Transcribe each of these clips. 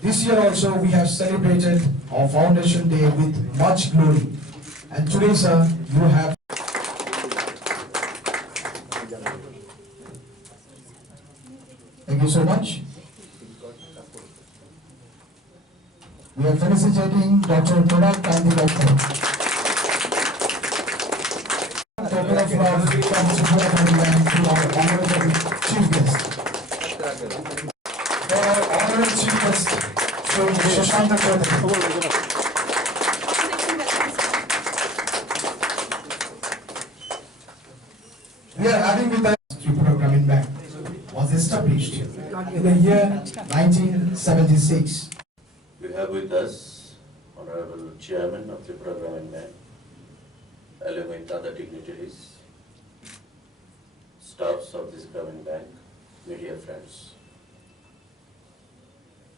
This year also we have celebrated our Foundation Day with much glory. And today, sir, you have... Thank you so much. We are felicitating Dr. Pranab Gandhi Doctor. Token of love from Tripura Parliament to our honorable chief guest. Our honorable chief guest, Sri Shashank Chaudhary. We are having with us Tripura Gramin Bank was established in the year 1976. We have with us Honorable Chairman of Tripura Gramin Bank, along with other dignitaries, staffs of this Gramin Bank, media friends.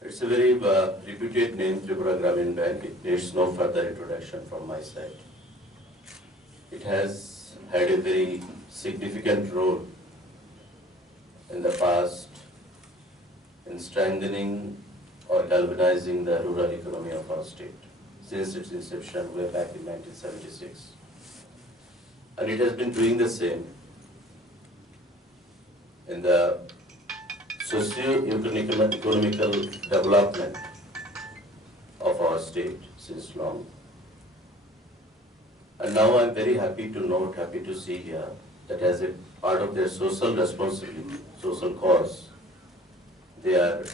It's a very reputed name, Tripura Gramin Bank. It needs no further introduction from my side. It has had a very significant role in the past in strengthening or galvanizing the rural economy of our state since its inception way back in 1976. And it has been doing the same in the socio-economical development of our state since long. And now I'm very happy to note, happy to see here that as a part of their social responsibility, social cause, they are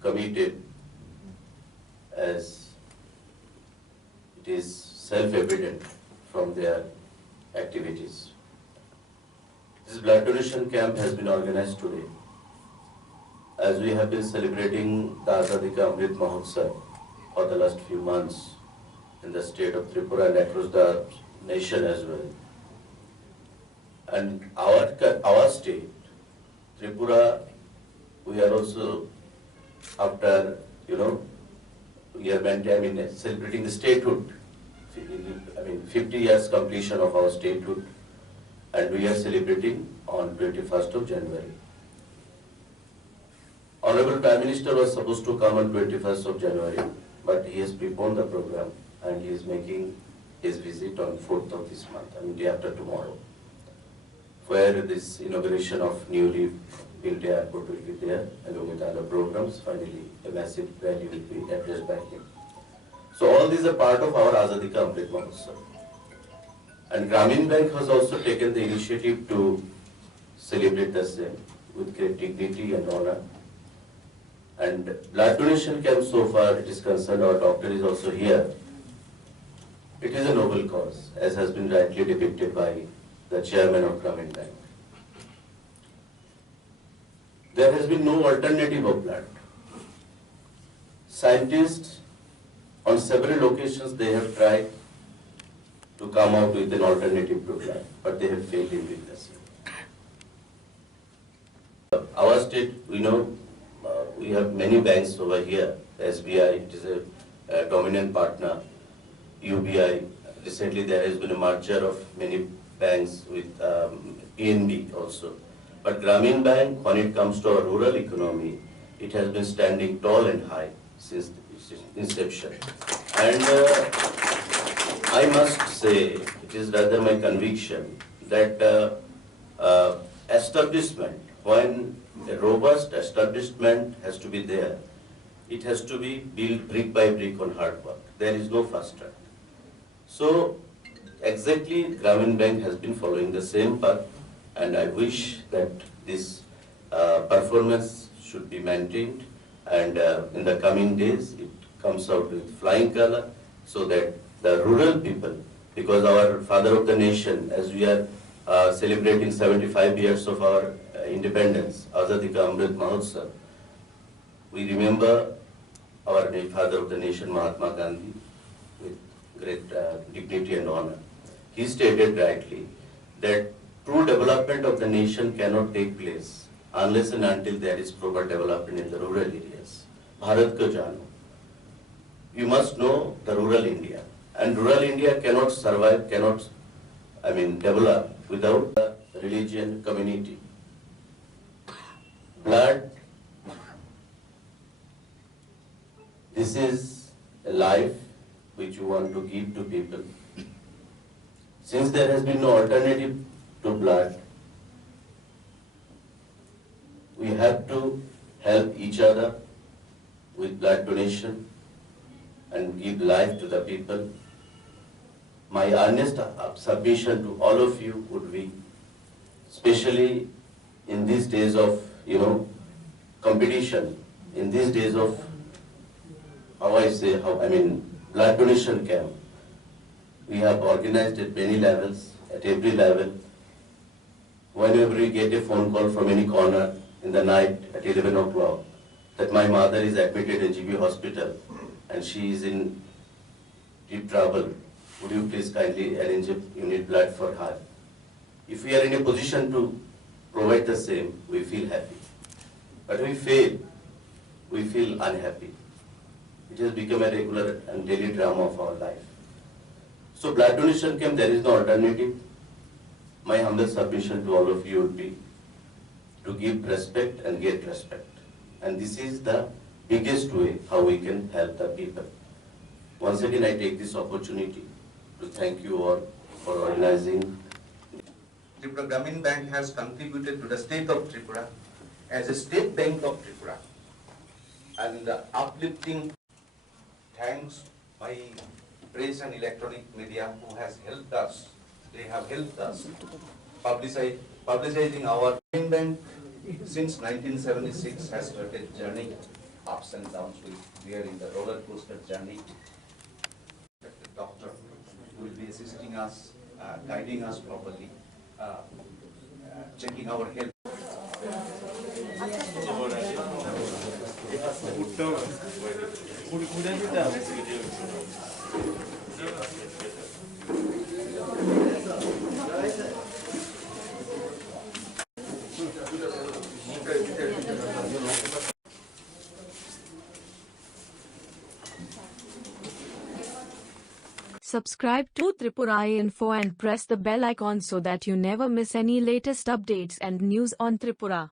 committed, as it is self-evident from their activities. This blood donation camp has been organized today as we have been celebrating the Azadi Ka Amrit Mahotsav for the last few months in the state of Tripura and across the nation as well. And our state, Tripura, we are also, after, we are celebrating the statehood. 50 years completion of our statehood, and we are celebrating on 21st of January. Honorable Prime Minister was supposed to come on 21st of January, but he has preponed the program and he is making his visit on 4th of this month, day after tomorrow, where this inauguration of newly built airport will be there, along with other programs. Finally, a massive rally will be addressed by him. So all these are part of our Azadi Ka Amrit Mahotsav. And Gramin Bank has also taken the initiative to celebrate the same with great dignity and honor. And blood donation camp, so far it is concerned, our doctor is also here. It is a noble cause, as has been rightly depicted by the chairman of Gramin Bank. There has been no alternative of blood. Scientists, on several occasions, they have tried to come out with an alternative to blood, but they have failed in doing the same. Our state, we have many banks over here. SBI, it is a dominant partner. UBI, recently there has been a merger of many banks with PNB also. But Gramin Bank, when it comes to our rural economy, it has been standing tall and high since its inception. And I must say, it is rather my conviction that establishment, when a robust establishment has to be there, it has to be built brick by brick on hard work. There is no fast track. So, exactly, Gramin Bank has been following the same path, and I wish that this performance should be maintained, and in the coming days it comes out with flying color, so that the rural people, because our father of the nation, as we are celebrating 75 years of our independence, Azadi Ka Amrit Mahotsav, we remember our father of the nation, Mahatma Gandhi, with great dignity and honor. He stated rightly that true development of the nation cannot take place unless and until there is proper development in the rural areas. Bharat ko jano. You must know the rural India. And rural India cannot survive, develop without the religion community. Blood, this is a life which you want to give to people. Since there has been no alternative to blood, we have to help each other with blood donation and give life to the people. My earnest submission to all of you would be, especially in these days of, competition, in these days of, blood donation camp. We have organized at many levels, at every level. Whenever we get a phone call from any corner in the night at 11 o'clock, that my mother is admitted in GB hospital and she is in deep trouble, would you please kindly arrange a unit blood for her? If we are in a position to provide the same, we feel happy. But we fail, we feel unhappy. It has become a regular and daily drama of our life. So blood donation camp, there is no alternative. My humble submission to all of you would be to give respect and get respect. And this is the biggest way how we can help the people. Once again, I take this opportunity to thank you all for organizing. Tripura Grameen Bank has contributed to the state of Tripura as a state bank of Tripura, and uplifting. Thanks my press and electronic media who has helped us. They have helped us publicizing our Grameen Bank since 1976 has started journey ups and downs. We are in the roller coaster journey. The doctor will be assisting us, guiding us properly, checking our health. Subscribe to Tripura Info and press the bell icon so that you never miss any latest updates and news on Tripura.